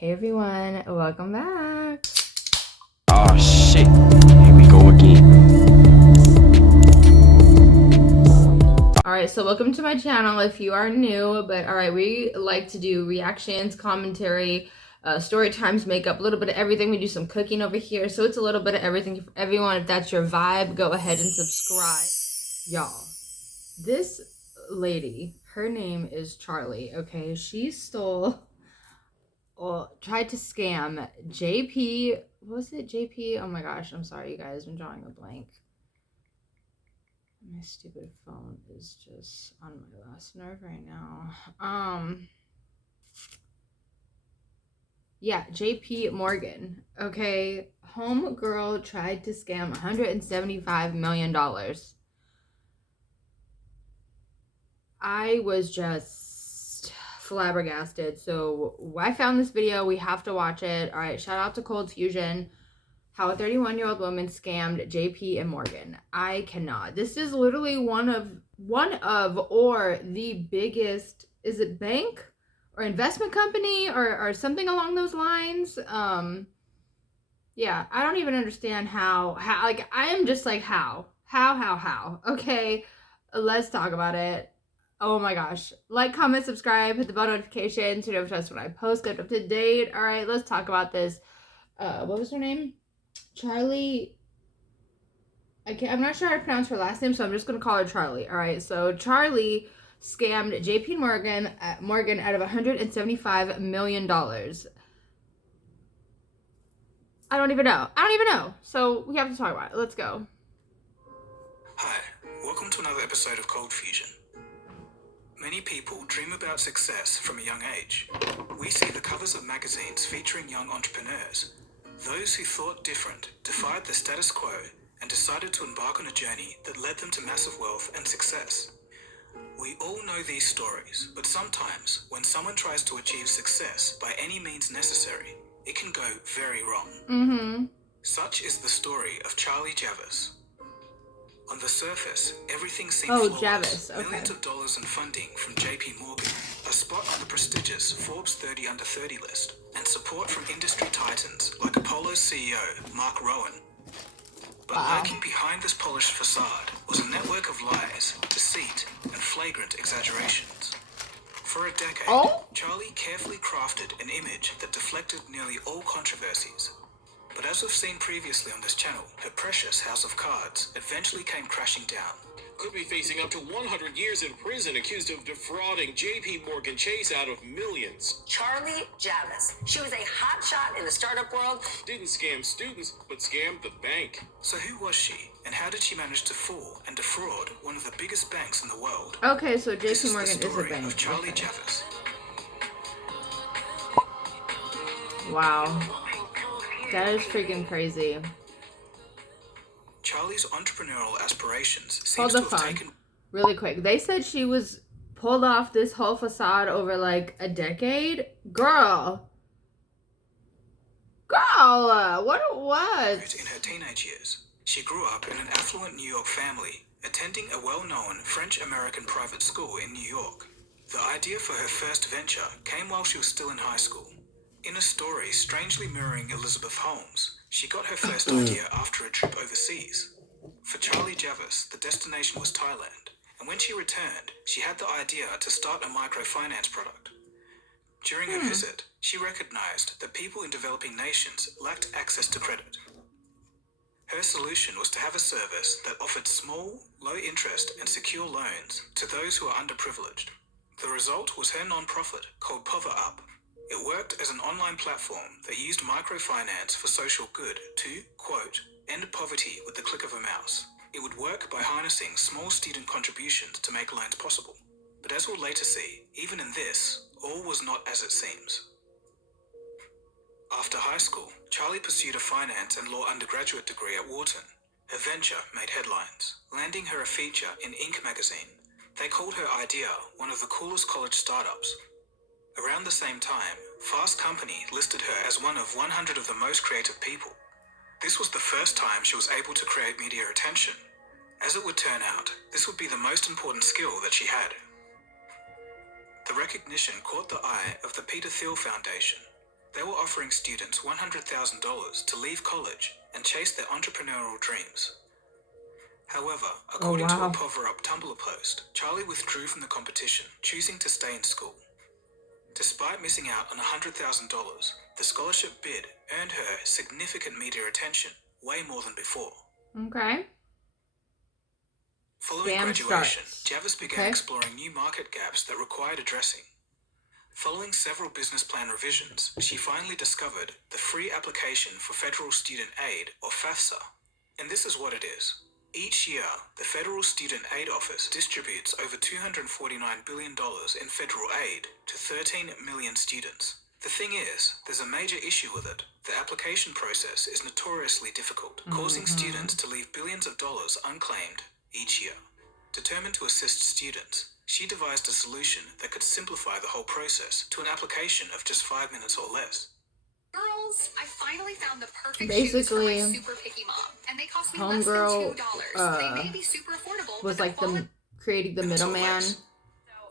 Hey everyone, welcome back. Oh shit, here we go again. Alright, so welcome to my channel if you are new, but alright, we like to do reactions, commentary, story times, makeup, a little bit of everything. We do some cooking over here, so it's a little bit of everything for everyone. If that's your vibe, go ahead and subscribe. Y'all, this lady, her name is Charlie, okay? She stole... Well, tried to scam JP. What was it? JP? Oh my gosh, I'm sorry, you guys. I'm drawing a blank. My stupid phone is just on my last nerve right now. Yeah, JPMorgan. Okay, homegirl tried to scam $175 million. I was just flabbergasted. So I found this video. We have to watch it. All right, shout out to Cold Fusion. How a 31-year-old woman scammed JP and Morgan. I cannot. This is literally one of or the biggest, is it bank or investment company or something along those lines? Yeah, I don't even understand how like I am just like how. Okay, let's talk about it. Oh my gosh. Like, comment, subscribe, hit the bell notification to notify when I post, get up to date. All right, let's talk about this. What was her name? Charlie. I'm not sure how to pronounce her last name, so I'm just going to call her Charlie. All right, so Charlie scammed JP Morgan out of $175 million. I don't even know. So we have to talk about it. Let's go. Hi, welcome to another episode of Cold Fusion. Many people dream about success from a young age. We see the covers of magazines featuring young entrepreneurs, those who thought different, defied the status quo, and decided to embark on a journey that led them to massive wealth and success. We all know these stories, but sometimes when someone tries to achieve success by any means necessary, it can go very wrong. Such is the story of Charlie Javis. On the surface, everything seemed flawless. Javis, okay. Millions of dollars in funding from JPMorgan, a spot on the prestigious Forbes 30 Under 30 list, and support from industry titans like Apollo's CEO, Mark Rowan. But lurking behind this polished facade was a network of lies, deceit, and flagrant exaggerations. For a decade, Charlie carefully crafted an image that deflected nearly all controversies. But as we've seen previously on this channel, her precious house of cards eventually came crashing down. Could be facing up to 100 years in prison accused of defrauding JPMorgan Chase out of millions. Charlie Javis. She was a hotshot in the startup world. Didn't scam students, but scammed the bank. So who was she, and how did she manage to fool and defraud one of the biggest banks in the world? Okay, so This is the JPMorgan is a story bank. of Charlie Okay. Javis. Wow. That is freaking crazy. Charlie's entrepreneurial aspirations Hold seems the to have phone taken... really quick. They said she was pulled off this whole facade over like a decade. Girl, what it was? In her teenage years, she grew up in an affluent New York family, attending a well-known French-American private school in New York. The idea for her first venture came while she was still in high school. In a story strangely mirroring Elizabeth Holmes, she got her first idea after a trip overseas. For Charlie Javis, the destination was Thailand, and when she returned, she had the idea to start a microfinance product. During her visit, she recognized that people in developing nations lacked access to credit. Her solution was to have a service that offered small, low-interest and secure loans to those who are underprivileged. The result was her non-profit called Pover Up. It worked as an online platform that used microfinance for social good to, quote, end poverty with the click of a mouse. It would work by harnessing small student contributions to make loans possible. But as we'll later see, even in this, all was not as it seems. After high school, Charlie pursued a finance and law undergraduate degree at Wharton. Her venture made headlines, landing her a feature in Inc. magazine. They called her idea one of the coolest college startups. Around the same time, Fast Company listed her as one of 100 of the most creative people. This was the first time she was able to create media attention. As it would turn out, this would be the most important skill that she had. The recognition caught the eye of the Peter Thiel Foundation. They were offering students $100,000 to leave college and chase their entrepreneurial dreams. However, according to a Power-Up Tumblr post, Charlie withdrew from the competition, choosing to stay in school. Despite missing out on $100,000, the scholarship bid earned her significant media attention, way more than before. Okay. Following graduation, Javis began exploring new market gaps that required addressing. Following several business plan revisions, she finally discovered the Free Application for Federal Student Aid, or FAFSA. And this is what it is. Each year, the Federal Student Aid Office distributes over $249 billion in federal aid to 13 million students. The thing is, there's a major issue with it. The application process is notoriously difficult, causing students to leave billions of dollars unclaimed each year. Determined to assist students, she devised a solution that could simplify the whole process to an application of just 5 minutes or less. Girls, I finally found the perfect shoes for my super picky mom, and they cost me less than $2. They may be super affordable, was but like the creating the middleman.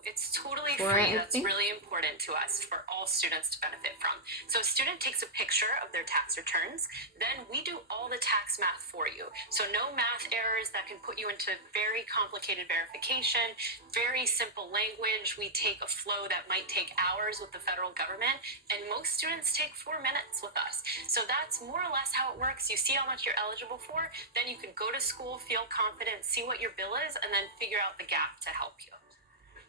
It's totally free. That's really important to us for all students to benefit from. So a student takes a picture of their tax returns, then we do all the tax math for you. So no math errors that can put you into very complicated verification, very simple language. We take a flow that might take hours with the federal government, and most students take 4 minutes with us. So that's more or less how it works. You see how much you're eligible for, then you can go to school, feel confident, see what your bill is, and then figure out the gap to help you.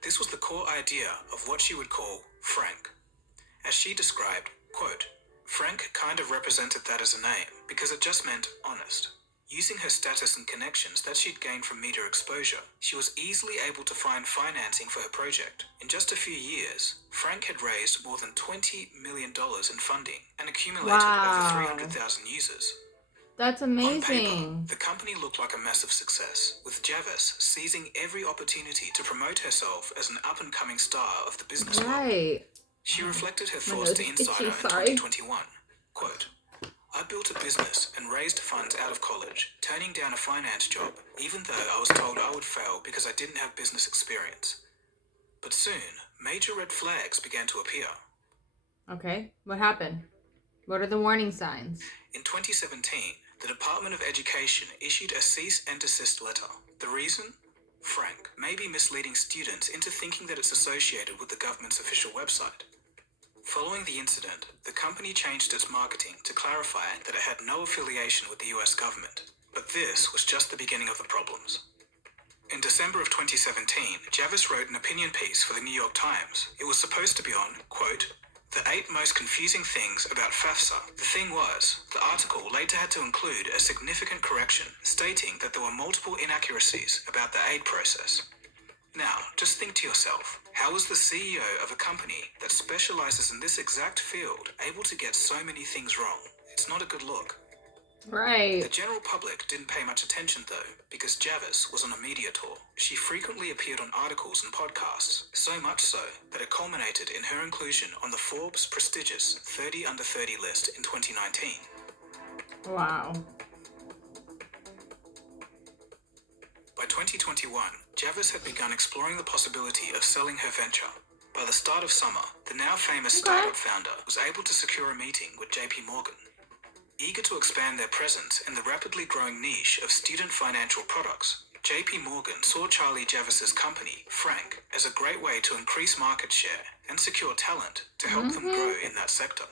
This was the core idea of what she would call Frank. As she described, quote, Frank kind of represented that as a name because it just meant honest. Using her status and connections that she'd gained from media exposure, she was easily able to find financing for her project. In just a few years, Frank had raised more than $20 million in funding and accumulated over 300,000 users. That's amazing. On paper, the company looked like a massive success, with Javis seizing every opportunity to promote herself as an up-and-coming star of the business world. She reflected her thoughts to Insider in 2021. Quote, I built a business and raised funds out of college, turning down a finance job, even though I was told I would fail because I didn't have business experience. But soon, major red flags began to appear. Okay, what happened? What are the warning signs? In 2017, the Department of Education issued a cease and desist letter. The reason? Frank may be misleading students into thinking that it's associated with the government's official website. Following the incident, the company changed its marketing to clarify that it had no affiliation with the US government. But this was just the beginning of the problems. In December of 2017, Javis wrote an opinion piece for the New York Times. It was supposed to be on, quote, the 8 most confusing things about FAFSA. The thing was, the article later had to include a significant correction, stating that there were multiple inaccuracies about the aid process. Now, just think to yourself, how is the CEO of a company that specializes in this exact field able to get so many things wrong? It's not a good look. Right. The general public didn't pay much attention though, because Javis was on a media tour. She frequently appeared on articles and podcasts, so much so that it culminated in her inclusion on the Forbes prestigious 30 Under 30 list in 2019. Wow. By 2021, Javis had begun exploring the possibility of selling her venture. By the start of summer, the now famous startup founder was able to secure a meeting with JPMorgan. Eager to expand their presence in the rapidly growing niche of student financial products, JPMorgan saw Charlie Javis's company, Frank, as a great way to increase market share and secure talent to help them grow in that sector.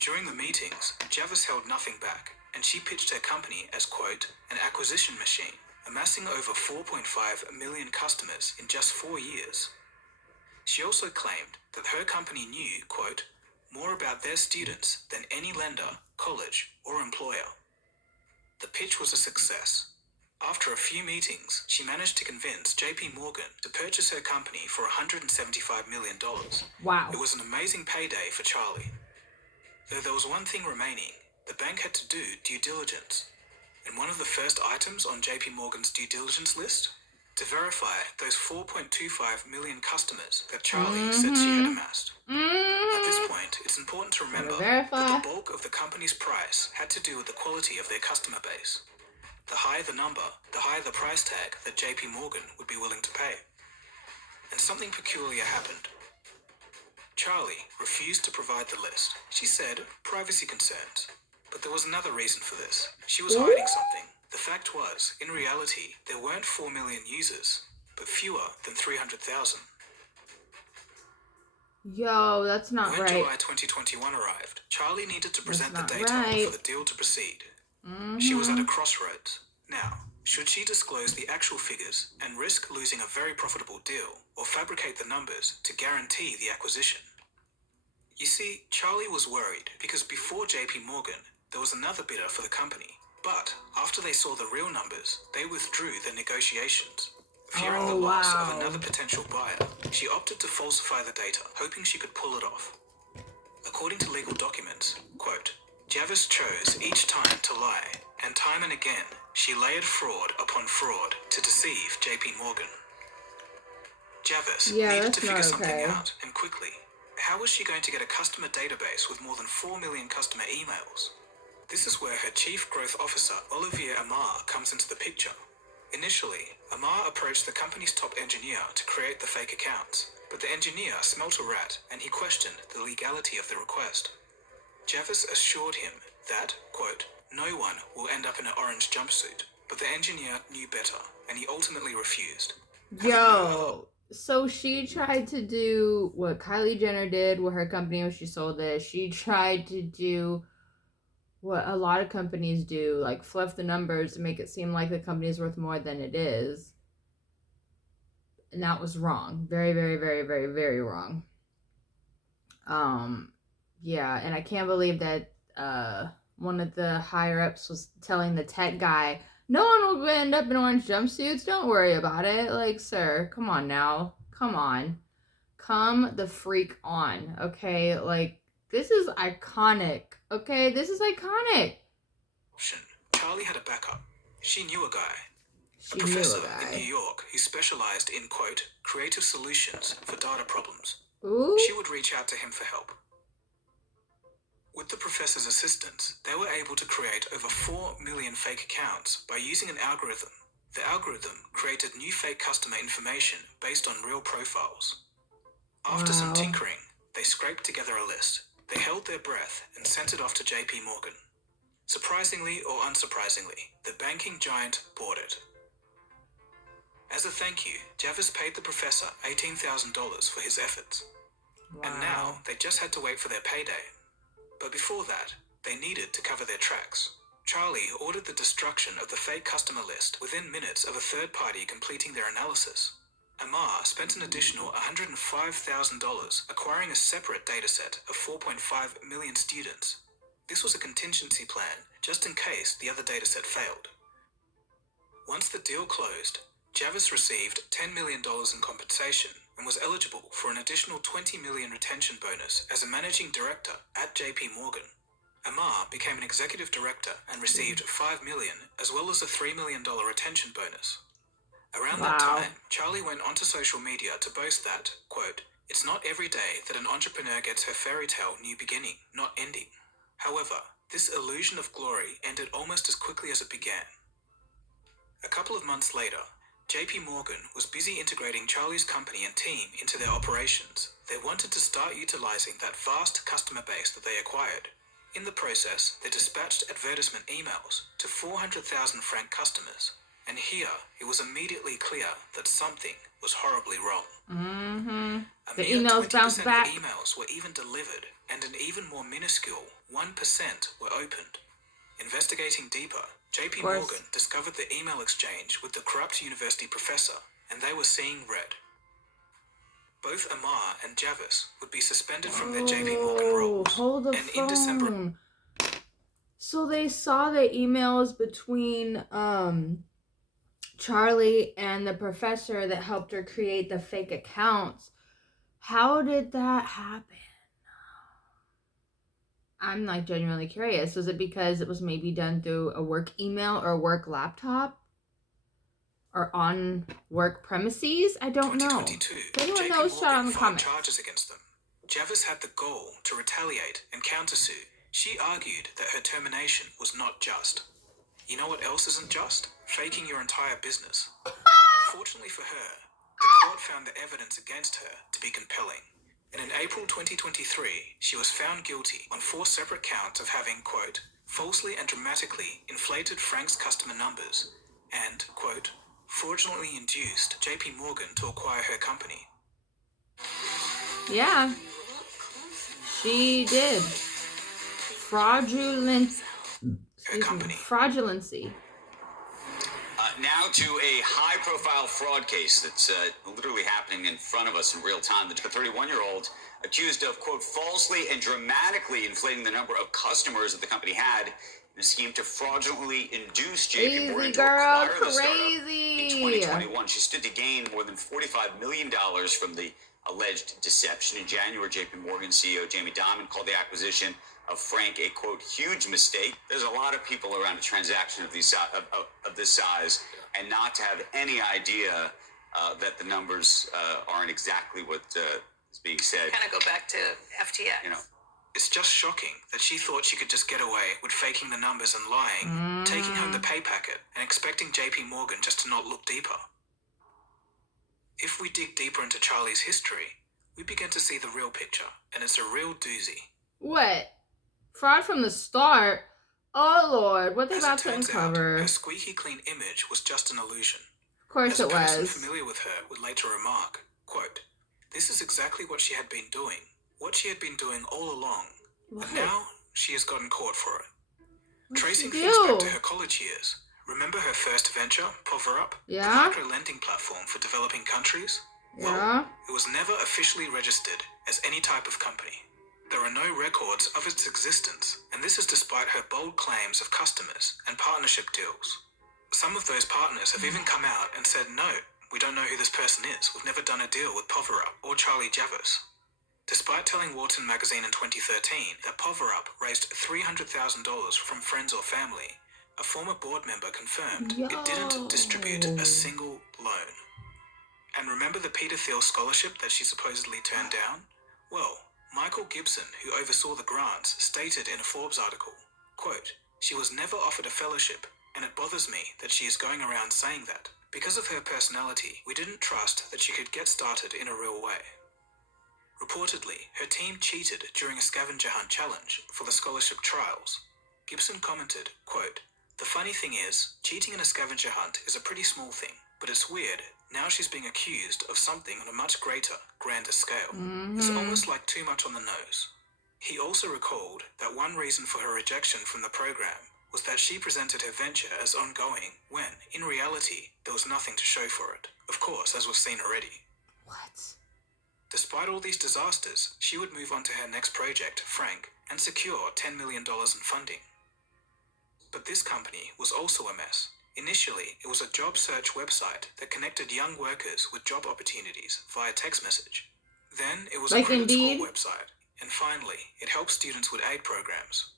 During the meetings, Javis held nothing back, and she pitched her company as, quote, an acquisition machine, amassing over 4.5 million customers in just 4 years. She also claimed that her company knew, quote, more about their students than any lender, college, or employer. The pitch was a success. After a few meetings, she managed to convince JPMorgan to purchase her company for $175 million. Wow. It was an amazing payday for Charlie. Though there was one thing remaining, the bank had to do due diligence. And one of the first items on JPMorgan's due diligence list? To verify those 4.25 million customers that Charlie said she had amassed. At this point, it's important to remember that the bulk of the company's price had to do with the quality of their customer base. The higher the number, the higher the price tag that JPMorgan would be willing to pay. And something peculiar happened. Charlie refused to provide the list. She said privacy concerns. But there was another reason for this. She was hiding something. The fact was, in reality, there weren't 4 million users, but fewer than 300,000. Yo, that's not When right. July 2021 arrived, Charlie needed to present the data for the deal to proceed. She was at a crossroads. Now, should she disclose the actual figures and risk losing a very profitable deal, or fabricate the numbers to guarantee the acquisition? You see, Charlie was worried because before JPMorgan, there was another bidder for the company. But after they saw the real numbers, they withdrew their negotiations. Fearing the loss of another potential buyer, she opted to falsify the data, hoping she could pull it off. According to legal documents, quote, Javis chose each time to lie, and time and again, she layered fraud upon fraud to deceive JPMorgan. Javis needed to figure something out, and quickly. How was she going to get a customer database with more than 4 million customer emails? This is where her Chief Growth Officer, Olivier Amar, comes into the picture. Initially, Amar approached the company's top engineer to create the fake accounts, but the engineer smelt a rat and he questioned the legality of the request. Javis assured him that, quote, no one will end up in an orange jumpsuit, but the engineer knew better and he ultimately refused. Yo, so she tried to do what Kylie Jenner did with her company when she sold it. She tried to do what a lot of companies do, like fluff the numbers to make it seem like the company is worth more than it is. And that was wrong. Very, very, very, very, very wrong. Yeah, and I can't believe that one of the higher ups was telling the tech guy, no one will end up in orange jumpsuits. Don't worry about it. Like, sir, come on now. Come on. Come the freak on. Okay? Like, this is iconic. Okay? This is iconic. Charlie had a backup. She knew a guy. A professor in New York who specialized in, quote, creative solutions for data problems. Ooh. She would reach out to him for help. With the professor's assistance, they were able to create over 4 million fake accounts by using an algorithm. The algorithm created new fake customer information based on real profiles. After some tinkering, they scraped together a list. They held their breath and sent it off to JPMorgan. Surprisingly or unsurprisingly, the banking giant bought it. As a thank you, Javis paid the professor $18,000 for his efforts. And now they just had to wait for their payday. But before that, they needed to cover their tracks. Charlie ordered the destruction of the fake customer list within minutes of a third party completing their analysis. Amar spent an additional $105,000 acquiring a separate dataset of 4.5 million students. This was a contingency plan, just in case the other dataset failed. Once the deal closed, Javis received $10 million in compensation and was eligible for an additional $20 million retention bonus as a managing director at JPMorgan. Amar became an executive director and received $5 million as well as a $3 million retention bonus. Around that time, Charlie went onto social media to boast that, quote, it's not every day that an entrepreneur gets her fairy tale new beginning, not ending. However, this illusion of glory ended almost as quickly as it began. A couple of months later, JPMorgan was busy integrating Charlie's company and team into their operations. They wanted to start utilizing that vast customer base that they acquired. In the process, they dispatched advertisement emails to 400,000 franc customers. And here, it was immediately clear that something was horribly wrong. The emails bounced back. Of emails were even delivered, and an even more minuscule 1% were opened. Investigating deeper, JPMorgan discovered the email exchange with the corrupt university professor, and they were seeing red. Both Amar and Javis would be suspended from their JPMorgan roles. Hold the phone. In December, so they saw the emails between Charlie and the professor that helped her create the fake accounts. How did that happen? I'm like genuinely curious. Was it because it was maybe done through a work email or a work laptop? Or on work premises? I don't know. If anyone knows, shout out in the comments. Charges against them. Javis had the goal to retaliate and countersue. She argued that her termination was not just. You know what else isn't just? Faking your entire business. Unfortunately for her, the court found the evidence against her to be compelling. And in April 2023, she was found guilty on 4 separate counts of having, quote, falsely and dramatically inflated Frank's customer numbers and, quote, fraudulently induced JPMorgan to acquire her company. Yeah, she did. Fraudulency. Now to a high-profile fraud case that's literally happening in front of us in real time. The 31-year-old accused of, quote, falsely and dramatically inflating the number of customers that the company had in a scheme to fraudulently induce JPMorgan to acquire the startup in 2021. She stood to gain more than $45 million from the alleged deception. In January, JPMorgan CEO Jamie Dimon called the acquisition of Frank a, quote, huge mistake. There's a lot of people around a transaction of this size, and not to have any idea that the numbers aren't exactly what is being said. Kind of go back to FTX. You know, It's just shocking that she thought she could just get away with faking the numbers and lying, taking home the pay packet, and expecting JPMorgan just to not look deeper. If we dig deeper into Charlie's history, we begin to see the real picture, and it's a real doozy. What? Fraud from the start? Oh Lord, what they As about it to turns uncover? out, her squeaky clean image was just an illusion. Of course As a it person was. familiar with her would later remark, quote, this is exactly what she had been doing, what she had been doing all along, and now she has gotten caught for it. What'd Tracing she things back do? to her college years, remember her first venture, PoverUp, Yeah. the micro-lending platform for developing countries? Yeah. Well, it was never officially registered as any type of company. There are no records of its existence, and this is despite her bold claims of customers and partnership deals. Some of those partners have even come out and said, no, we don't know who this person is. We've never done a deal with PoverUp or Charlie Javis. Despite telling Wharton magazine in 2013 that PoverUp raised $300,000 from friends or family, a former board member confirmed it didn't distribute a single loan. And remember the Peter Thiel scholarship that she supposedly turned down? Well, Michael Gibson, who oversaw the grants, stated in a Forbes article, quote, she was never offered a fellowship, and it bothers me that she is going around saying that. Because of her personality, we didn't trust that she could get started in a real way. Reportedly, her team cheated during a scavenger hunt challenge for the scholarship trials. Gibson commented, quote, the funny thing is, cheating in a scavenger hunt is a pretty small thing, but it's weird. Now she's being accused of something on a much greater, grander scale. It's almost like too much on the nose. He also recalled that one reason for her rejection from the program was that she presented her venture as ongoing when, in reality, there was nothing to show for it. Of course, as we've seen already. What? Despite all these disasters, she would move on to her next project, Frank, and secure $10 million in funding. But this company was also a mess. Initially, it was a job search website that connected young workers with job opportunities via text message. Then it was a credit score website. And finally, it helped students with aid programs.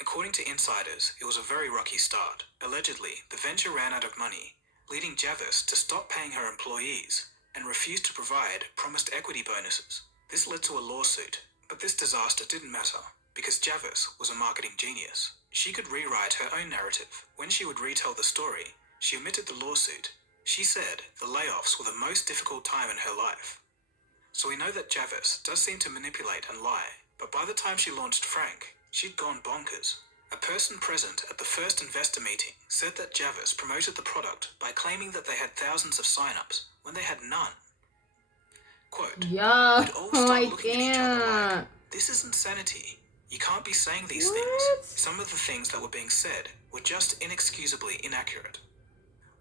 According to insiders, it was a very rocky start. Allegedly, the venture ran out of money, leading Javis to stop paying her employees and refused to provide promised equity bonuses. This led to a lawsuit, but this disaster didn't matter because Javis was a marketing genius. She could rewrite her own narrative. When she would retell the story, she omitted the lawsuit. She said the layoffs were the most difficult time in her life. So we know that Javis does seem to manipulate and lie, but by the time she launched Frank, she'd gone bonkers. A person present at the first investor meeting said that Javis promoted the product by claiming that they had thousands of signups when they had none. Quote, we'd all start looking at each other like, this is insanity. You can't be saying these things. Some of the things that were being said were just inexcusably inaccurate.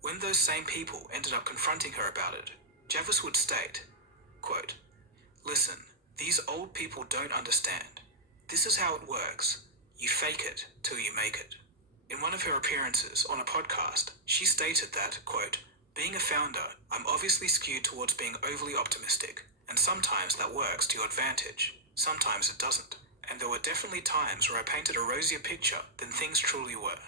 When those same people ended up confronting her about it, Javis would state, quote, listen, these old people don't understand. This is how it works. You fake it till you make it. In one of her appearances on a podcast, she stated that, quote, being a founder, I'm obviously skewed towards being overly optimistic, and sometimes that works to your advantage. Sometimes it doesn't. And there were definitely times where I painted a rosier picture than things truly were.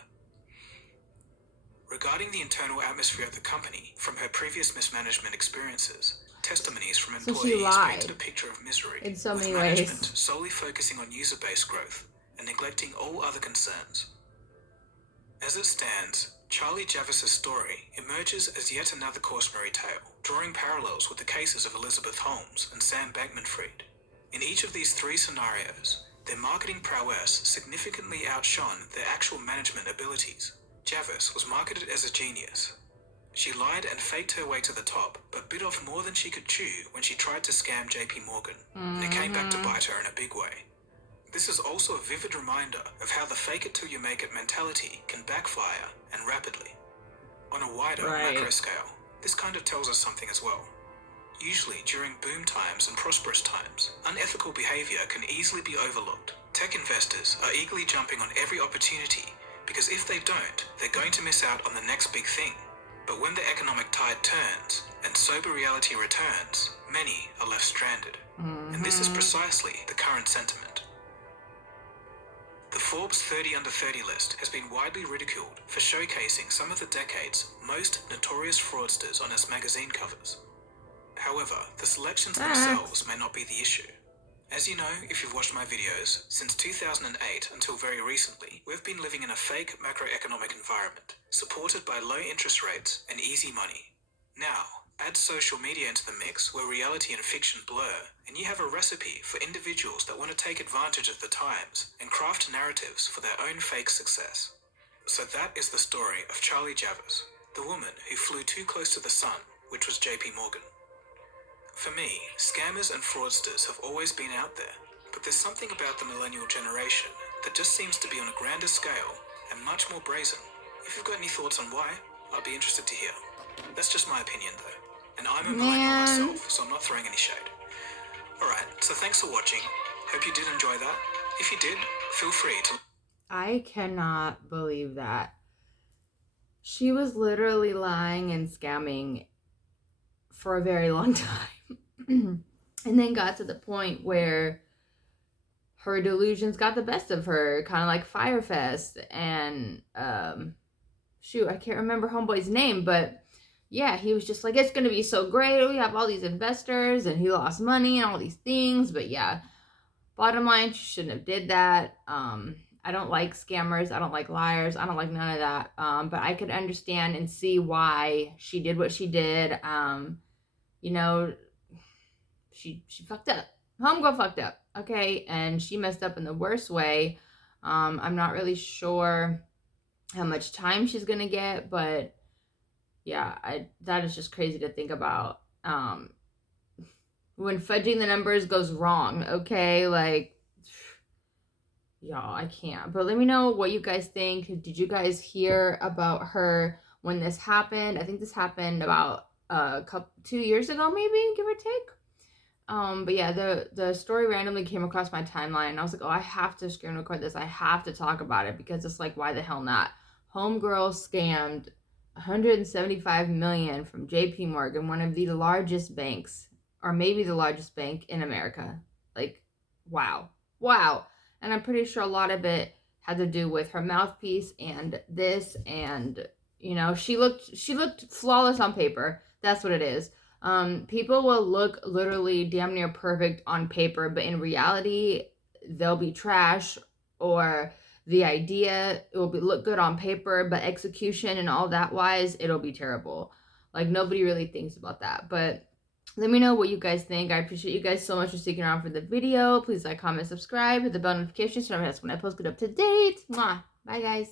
Regarding the internal atmosphere of the company from her previous mismanagement experiences, testimonies from employees painted a picture of misery, with management solely focusing on user-based growth and neglecting all other concerns. As it stands, Charlie Javis's story emerges as yet another cautionary tale, drawing parallels with the cases of Elizabeth Holmes and Sam Bankman-Fried. In each of these three scenarios, their marketing prowess significantly outshone their actual management abilities. Javis was marketed as a genius. She lied and faked her way to the top, but bit off more than she could chew when she tried to scam JPMorgan, and it came back to bite her in a big way. This is also a vivid reminder of how the fake it till you make it mentality can backfire, and rapidly. On a wider macro scale, this kind of tells us something as well. Usually during boom times and prosperous times, unethical behavior can easily be overlooked. Tech investors are eagerly jumping on every opportunity because if they don't, they're going to miss out on the next big thing. But when the economic tide turns and sober reality returns, many are left stranded. And this is precisely the current sentiment. The Forbes 30 Under 30 list has been widely ridiculed for showcasing some of the decade's most notorious fraudsters on its magazine covers. However, the selections themselves may not be the issue. As you know, if you've watched my videos, since 2008 until very recently, we've been living in a fake macroeconomic environment, supported by low interest rates and easy money. Now, add social media into the mix where reality and fiction blur, and you have a recipe for individuals that want to take advantage of the times and craft narratives for their own fake success. So that is the story of Charlie Javis, the woman who flew too close to the sun, which was JPMorgan. For me, scammers and fraudsters have always been out there, but there's something about the millennial generation that just seems to be on a grander scale and much more brazen. If you've got any thoughts on why, I'd be interested to hear. That's just my opinion though, and I'm a millennial myself, so I'm not throwing any shade. Alright, so thanks for watching. Hope you did enjoy that. If you did, feel free to... I cannot believe that. She was literally lying and scamming for a very long time. And then got to the point where her delusions got the best of her, kind of like Firefest. And shoot, I can't remember homeboy's name, but yeah, he was just like, it's gonna be so great, we have all these investors, and he lost money and all these things. But yeah, bottom line, she shouldn't have did that. I don't like scammers, I don't like liars, I don't like none of that. But I could understand and see why she did what she did. You know, she fucked up. Homegirl fucked up, okay? And she messed up in the worst way. I'm not really sure how much time she's gonna get, but yeah, that is just crazy to think about. When fudging the numbers goes wrong, okay? Like, y'all, I can't. But let me know what you guys think. Did you guys hear about her when this happened? I think this happened about 2 years ago, maybe, give or take. But yeah, the story randomly came across my timeline, and I was like, oh, I have to screen record this. I have to talk about it, because it's like, why the hell not? Homegirl scammed $175 million from JPMorgan, one of the largest banks, or maybe the largest bank in America. Like, wow. And I'm pretty sure a lot of it had to do with her mouthpiece and this, and you know, she looked flawless on paper. That's what it is. People will look literally damn near perfect on paper, but in reality, they'll be trash, or the idea, it will look good on paper, but execution and all that wise, it'll be terrible. Like, nobody really thinks about that. But let me know what you guys think. I appreciate you guys so much for sticking around for the video. Please like, comment, subscribe, hit the bell notification so that's when I post it up to date. Mwah. Bye, guys.